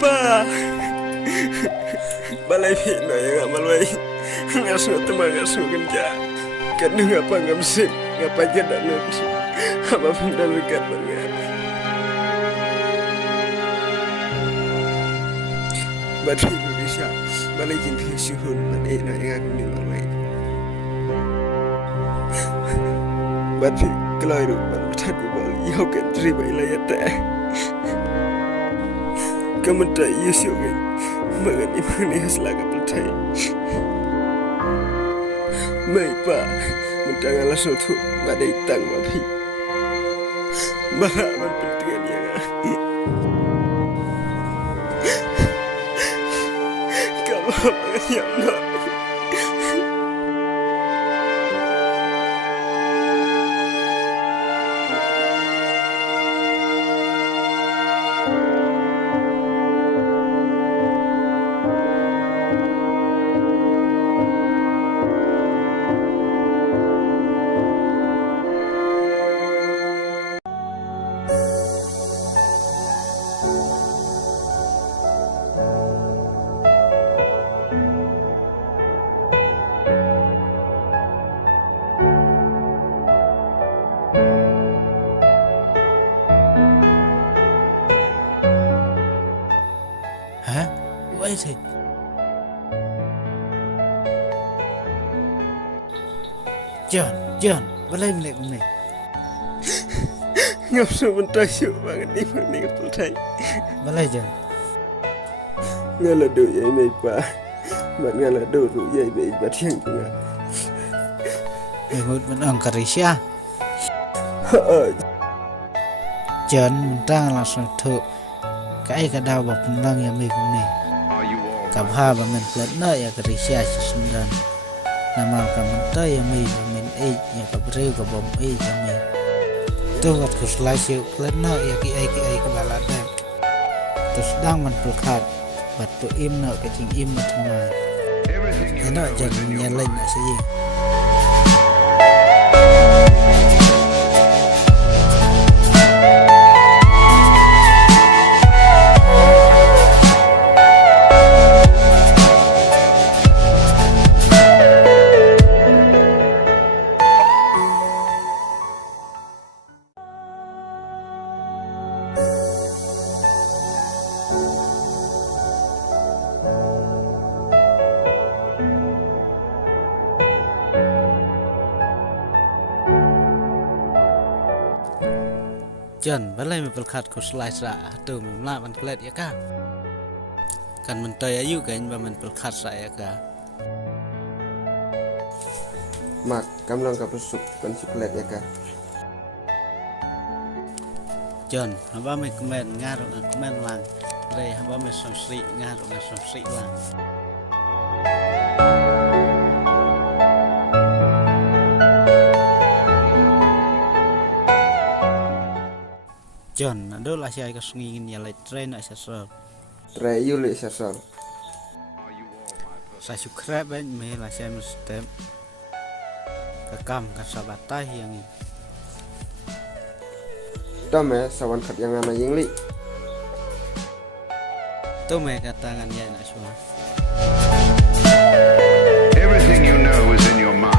pa. Balai pino yang amal baik. Ngasu teman ngasu kerja. Kadang apa ngamsip, ngapa jadi nafsu. Apa benda dekat banget. Batu Indonesia, balai jimpi suhun, balai nak yang aku ni balai. Batu kelairu, batu tadi balai, yau kan terima ilayat tak. Kamu tak Yesus kan, mengenai hasil kapal tay. Mai pa, mentangalah suatu badai tang mapi. Barak pentingan yang kamu apa yang nak? Vậy thì John, balai milik ni. Ngapsu mentasyu banget ni ni kapal tay. Balai John. Ngalado yai mai pa. Mat ngalado ru yai bai batiang juga. Ikut menang Karisha. John mentang langsung tu. Cái đau bọc lăng ya mi cũng này. Cặp ha và mình lẫn nợ ya Karisha sesundan. Nama kamu tay ya mi min ya kabriu ka bom ya mi. Tu wat kuslasiu lẫn nợ ya ki ai ka balada. Tu sedang man pelkat. Bat tu im nợ cái ching im mà thằng mai. Cái nợ jangan nyalain nak sayang. John, balai mempelkat kau selasa tu memla mengkelat ya kah? Kan mentaya ayu kan mempelkat saya kah? Mak, kamu lang kapal sup kan suklet ya kah? John, hamba me kemen ngaruh kemen lang, re hamba me somsri ngaruh somsri lang. John, ado lah saya kesungin ya le train nak sasal. Trai you le sasal. Saya suka ben me lah saya mesti kekam kasabatai yang ini. Tame sawan kat yang ana yang li. Tu me katangan ya nak semua. Everything you know is in your mind.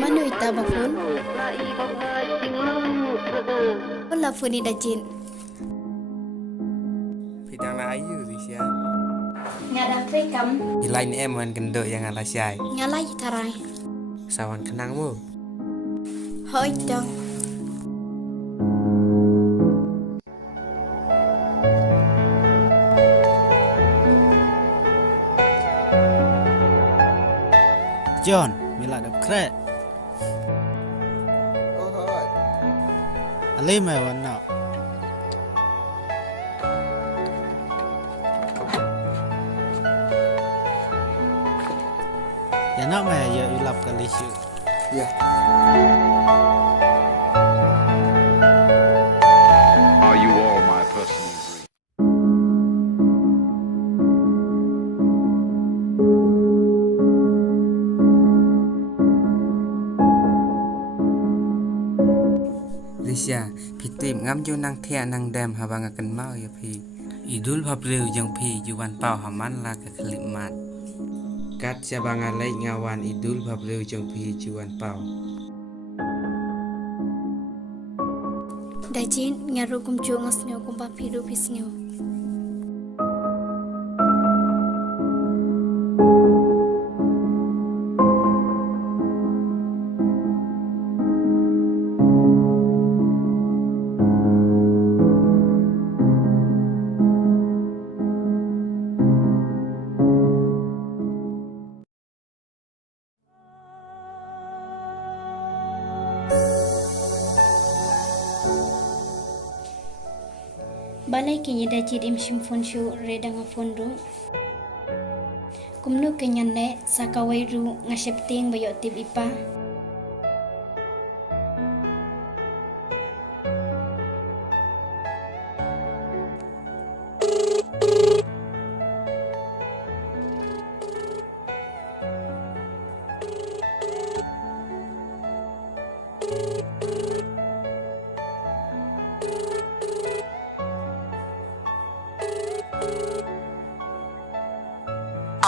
Manu ita bapun? Wala pun ni dajin. Pidang na ayu Risha. Ngada krekam. Ilain em man gendok yang ala syai. Ngalai tarai. Sawan kenangmu. Hoi dong. John, mila dap krek. Oh hoi. Ali me warna. ya nak mai ya ulap kali syu Ya. Are you all my personal dreams? Risha, phi tim ngam jo nang thea nang dam habang akan mau ya phi. Idul Fabril jong phi juwan pau haman la ka khlimat. Kat sabang alai ngawan Idul Fabril jong phi juwan pau. Dajin ngaru kum jongos nyo kum papiru pis nyo. Balai kini dajid im shimfon shu redang afon ru. Kumnu kenyan le sakawai ru ngasepting bayot tib ipa.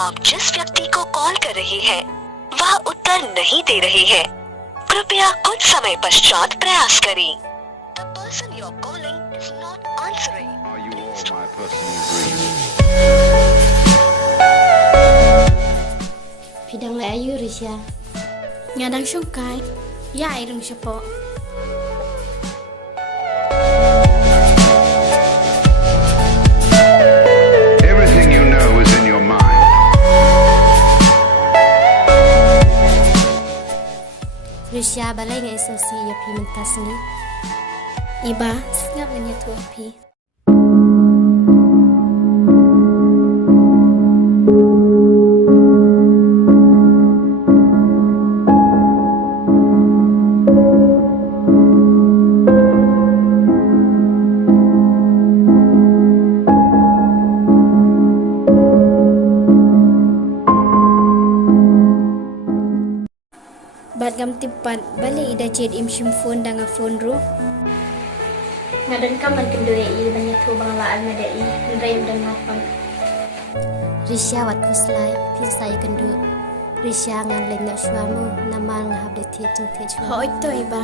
आप जिस व्यक्ति को कॉल कर रहे हैं वह उत्तर नहीं दे रहे हैं। कृपया कुछ समय पश्चात प्रयास करें। The person you are calling is not answering. Are you all my personal dreams? Pidang le ayu Risha. Ngadang sungkai. Ya irung sepo. Everything you know is in your mind. Risha balai ngai sosi ya pi mentas ni. Iba ngap nganya tu pi. Bat gam tipat balik ida ced im shimfon danga phone ru. Ngadan kaman kendoi i banyak tu banglaan medai ndai dan mapan. Risha wat kuslai pin saya kendu. Risha ngan leng nak suamu namal ngahab de tie chung tie. Ho itu iba.